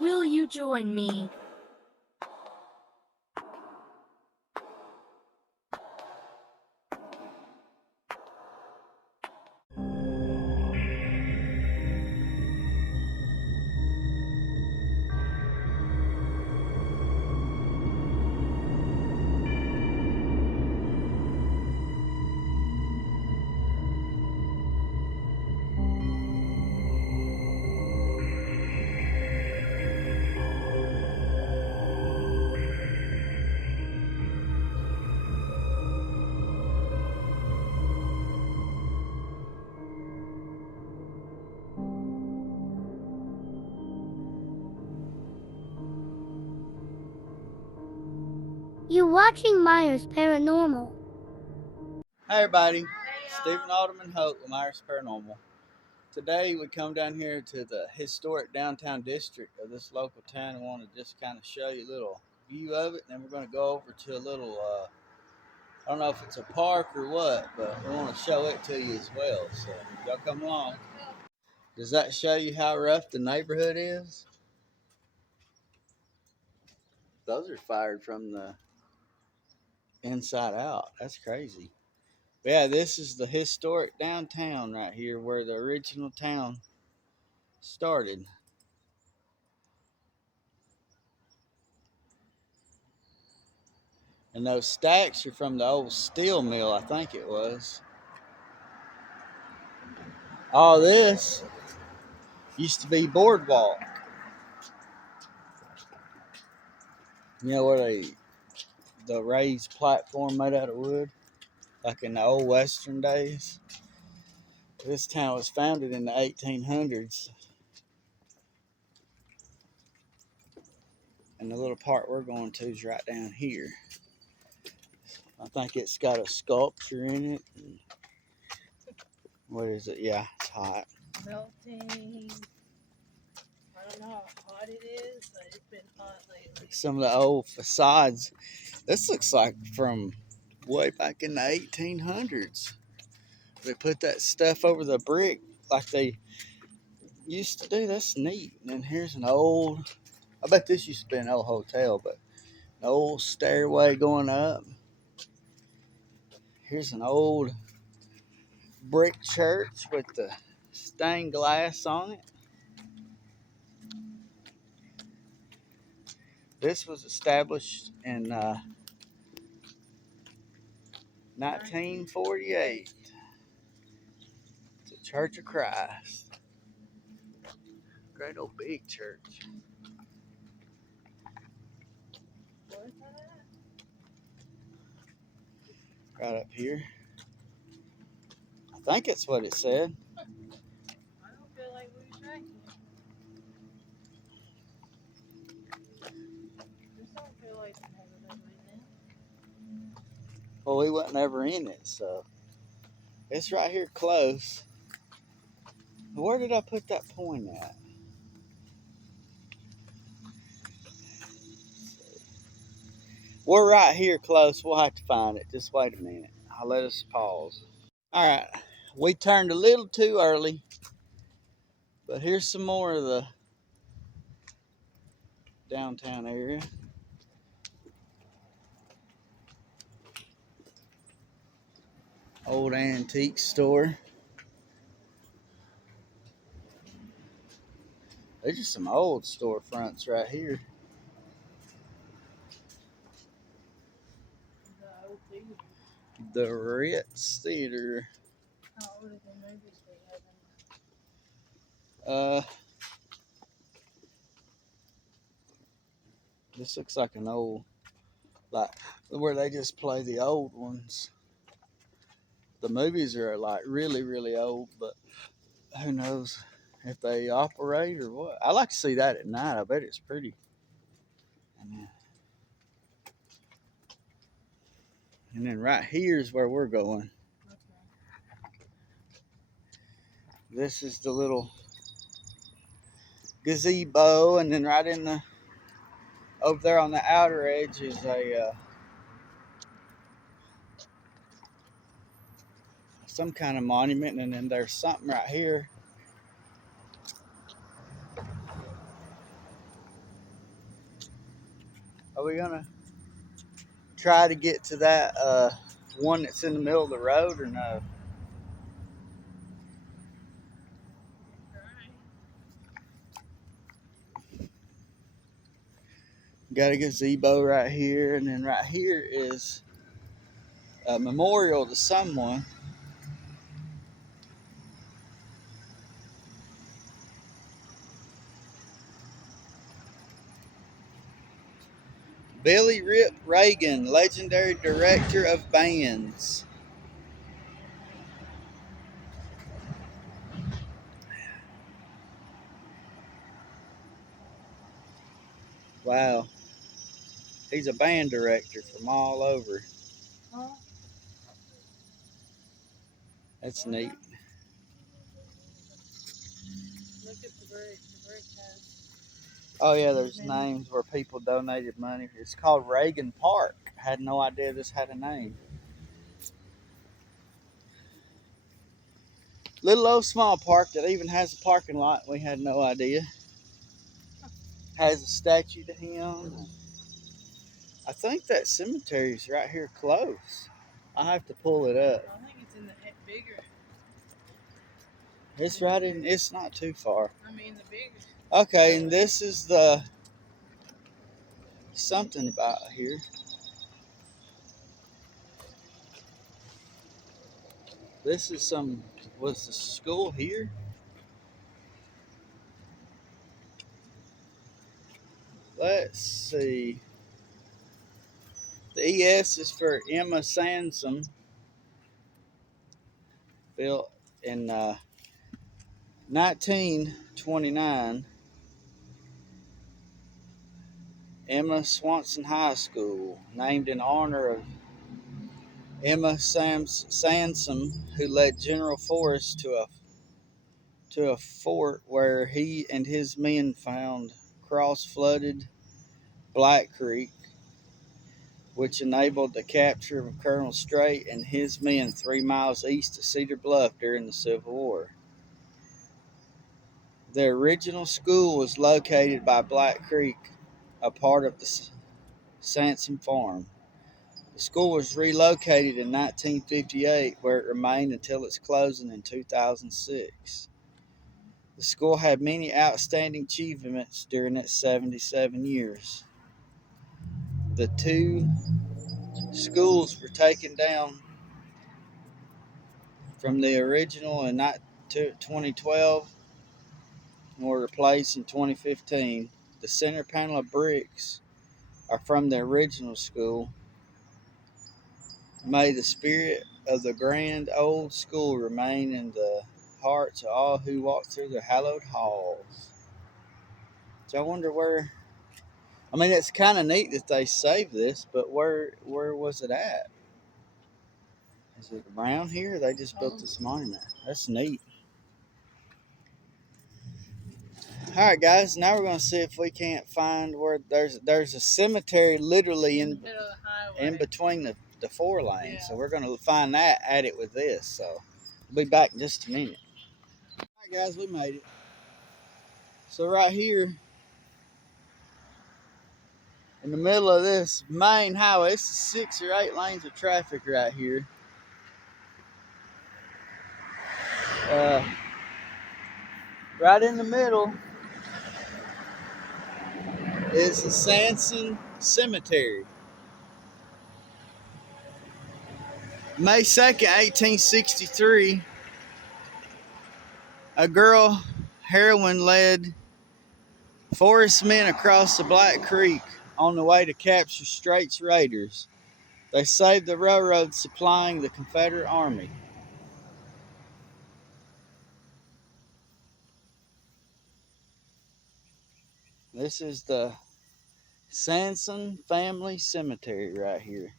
Will you join me? You're watching Myers Paranormal. Hi everybody, Stephen Alderman Hope with Myers Paranormal. Today we come down here to the historic downtown district of this local town and want to just kind of show you a little view of it. And then we're going to go over to a little, I don't know if it's a park or what, but we want to show it to you as well. So y'all come along. Does that show you how rough the neighborhood is? Those are fired from the inside out. That's crazy. Yeah, this is the historic downtown right here where the original town started. And those stacks are from the old steel mill, I think it was. All this used to be boardwalk. You know where the raised platform made out of wood, like in the old Western days. This town was founded in the 1800s. And the little part we're going to is right down here. I think it's got a sculpture in it. What is it? Yeah, it's hot. Melting. I don't know how hot it is, but it's been hot lately. Some of the old facades. This looks like from way back in the 1800s. They put that stuff over the brick like they used to do. That's neat. And then here's an old, I bet this used to be an old hotel, but an old stairway going up. Here's an old brick church with the stained glass on it. This was established in 1948. It's a Church of Christ. Great old big church. Where's that at? Right up here. I think that's what it said. I don't feel like we should. Just don't feel like we have it in it. Well, we wasn't ever in it, so it's right here close. Where did I put that point at? We're right here close. We'll have to find it. Just wait a minute. I'll let us pause. All right. We turned a little too early, but here's some more of the downtown area. Old antique store. There's just some old storefronts right here. The old theater. The Ritz Theater. How old are the movies they have This looks like an old, like where they just play the old ones. The movies are like really, really old, but who knows if they operate or what. I like to see that at night. I bet it's pretty. And then right here is where we're going. This is the little gazebo, and then right in the over there on the outer edge is a some kind of monument, and then there's something right here. Are we gonna try to get to that one that's in the middle of the road or no? Got a gazebo right here, and then right here is a memorial to someone. Billy Rip Reagan, legendary director of bands. Wow. He's a band director from all over. That's neat. Look at the brick. The brick has. Oh yeah, there's names where people donated money. It's called Reagan Park. I had no idea this had a name. Little old small park that even has a parking lot. We had no idea. Has a statue to him. I think that cemetery's right here close. I have to pull it up. I think it's in the bigger. It's right in. It's not too far. I mean the bigger. Okay, and this is the something about here. This is some. Was the school here? Let's see. The ES is for Emma Sansom, built in 1929. Emma Swanson High School, named in honor of Emma Sansom, who led General Forrest to a fort where he and his men found cross-flooded Black Creek, which enabled the capture of Colonel Strait and his men 3 miles east of Cedar Bluff during the Civil War. The original school was located by Black Creek, a part of the Sansom Farm. The school was relocated in 1958, where it remained until its closing in 2006. The school had many outstanding achievements during its 77 years. The two schools were taken down from the original in 2012 and were replaced in 2015. The center panel of bricks are from the original school. May the spirit of the grand old school remain in the hearts of all who walk through the hallowed halls. So I wonder where. I mean, it's kind of neat that they saved this, but where was it at? Is it around here? Or they just built this monument. That's neat. All right, guys. Now we're going to see if we can't find where there's a cemetery literally in between the four lanes. Yeah. So we're going to find that, add it with this. So we'll be back in just a minute. All right, guys, we made it. So right here, in the middle of this main highway, it's 6 or 8 lanes of traffic right here. Right in the middle is the Sansom Cemetery. May 2nd, 1863, a girl heroine led Forrest men across the Black Creek on the way to capture Strait's raiders. They saved the railroad supplying the Confederate Army. This is the Sansom Family Cemetery right here.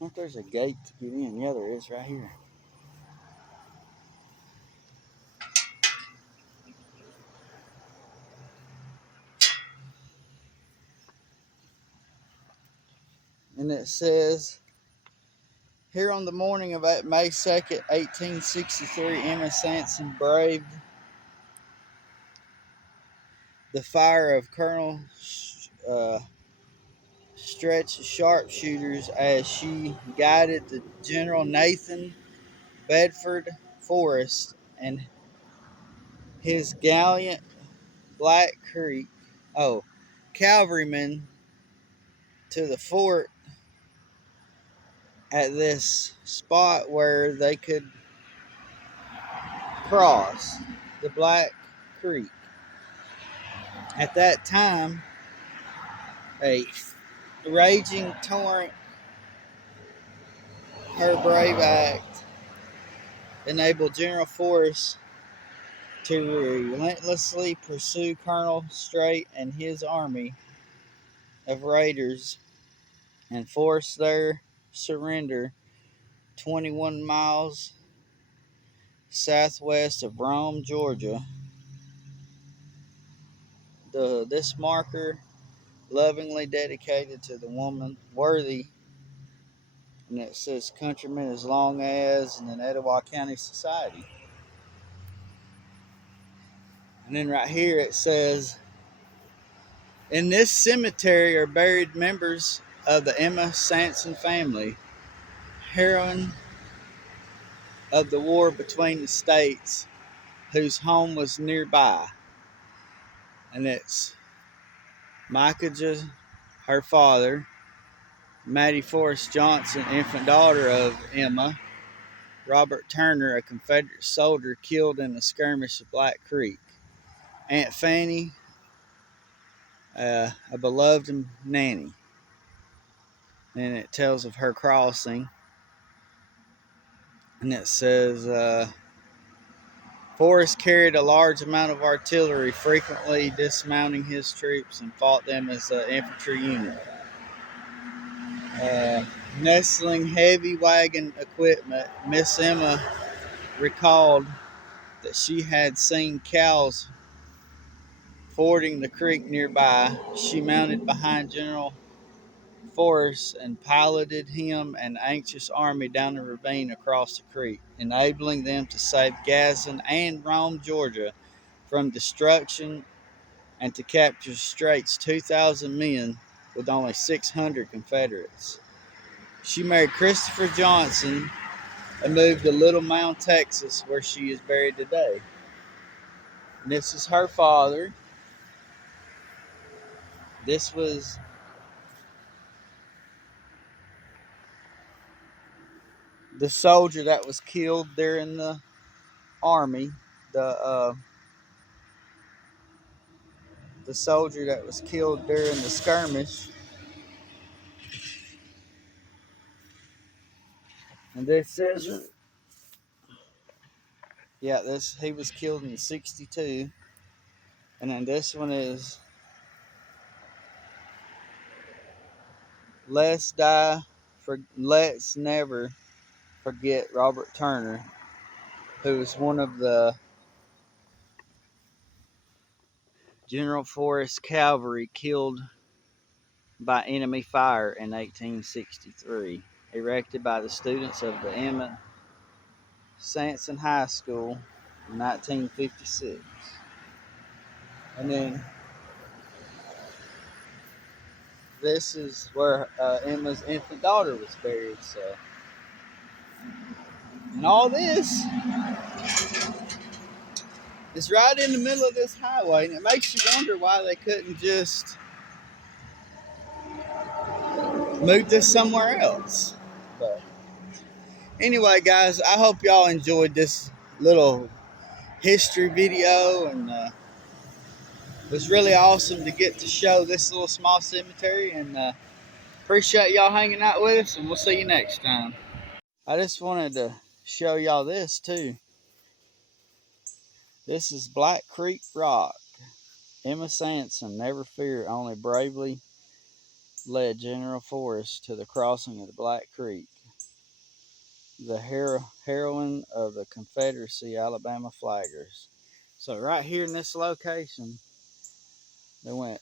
I wonder if there's a gate to get in. Yeah, there is right here. And it says, here on the morning of May 2nd, 1863, Emma Sansom braved the fire of Colonel stretch of sharpshooters as she guided the General Nathan Bedford Forrest and his gallant Black Creek cavalrymen to the fort at this spot where they could cross the Black Creek. At that time, a raging torrent, her brave act enabled General Forrest to relentlessly pursue Colonel Strait and his army of raiders and force their surrender 21 miles southwest of Rome, Georgia. This marker, lovingly dedicated to the woman worthy, and it says countrymen as long as, and then Etowah County Society. And then right here it says, in this cemetery are buried members of the Emma Sansom family, heroine of the war between the states, whose home was nearby. And it's Micah, her father, Maddie Forrest Johnson, infant daughter of Emma, Robert Turner, a Confederate soldier killed in the skirmish of Black Creek, Aunt Fanny, a beloved nanny. And it tells of her crossing. And it says, Forrest carried a large amount of artillery, frequently dismounting his troops, and fought them as an infantry unit. Nestling heavy wagon equipment, Miss Emma recalled that she had seen cows fording the creek nearby. She mounted behind General Forrest and piloted him and anxious army down the ravine across the creek, enabling them to save Gadsden and Rome, Georgia, from destruction and to capture Strait's 2,000 men with only 600 Confederates. She married Christopher Johnson and moved to Little Mound, Texas, where she is buried today. And this is her father. This was the soldier that was killed during the army. The the soldier that was killed during the skirmish. And this is, yeah, this he was killed in '62. And then this one is let's never forget Robert Turner, who was one of the General Forrest cavalry killed by enemy fire in 1863, erected by the students of the Emma Sansom High School in 1956. And then this is where Emma's infant daughter was buried. So, and all this is right in the middle of this highway, and it makes you wonder why they couldn't just move this somewhere else. But anyway, guys, I hope y'all enjoyed this little history video, and it was really awesome to get to show this little small cemetery, and appreciate y'all hanging out with us, and we'll see you next time. I just wanted to show y'all this too. This is Black Creek Rock. Emma Sansom, never fear, only bravely led General Forrest to the crossing of the Black Creek. The heroine of the Confederacy Alabama flaggers. So right here in this location, they went,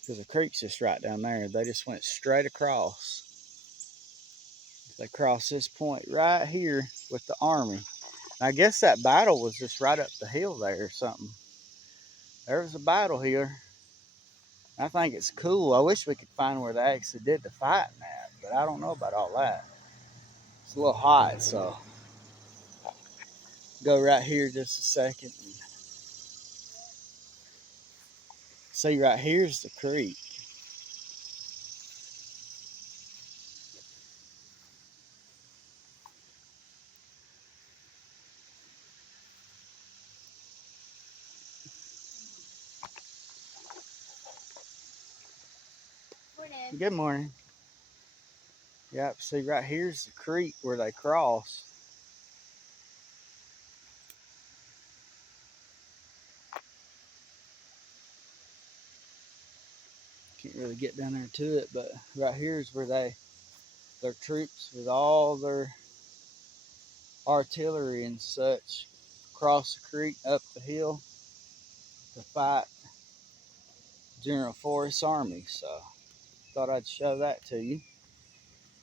because the creek's just right down there, they just went straight across. They crossed this point right here with the army. And I guess that battle was just right up the hill there or something. There was a battle here. I think it's cool. I wish we could find where they actually did the fighting at, but I don't know about all that. It's a little hot, so go right here just a second. And see, right here's the creek. Good morning. Yep, see, right here's the creek where they cross. Can't really get down there to it, but right here is where their troops with all their artillery and such cross the creek up the hill to fight General Forrest's army. So thought I'd show that to you.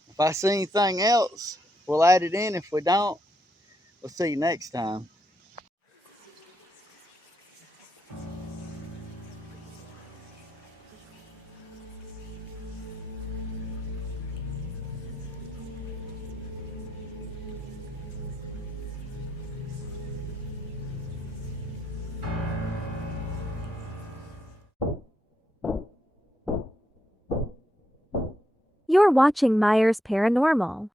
If I see anything else, we'll add it in. If we don't, we'll see you next time. You're watching Myers Paranormal.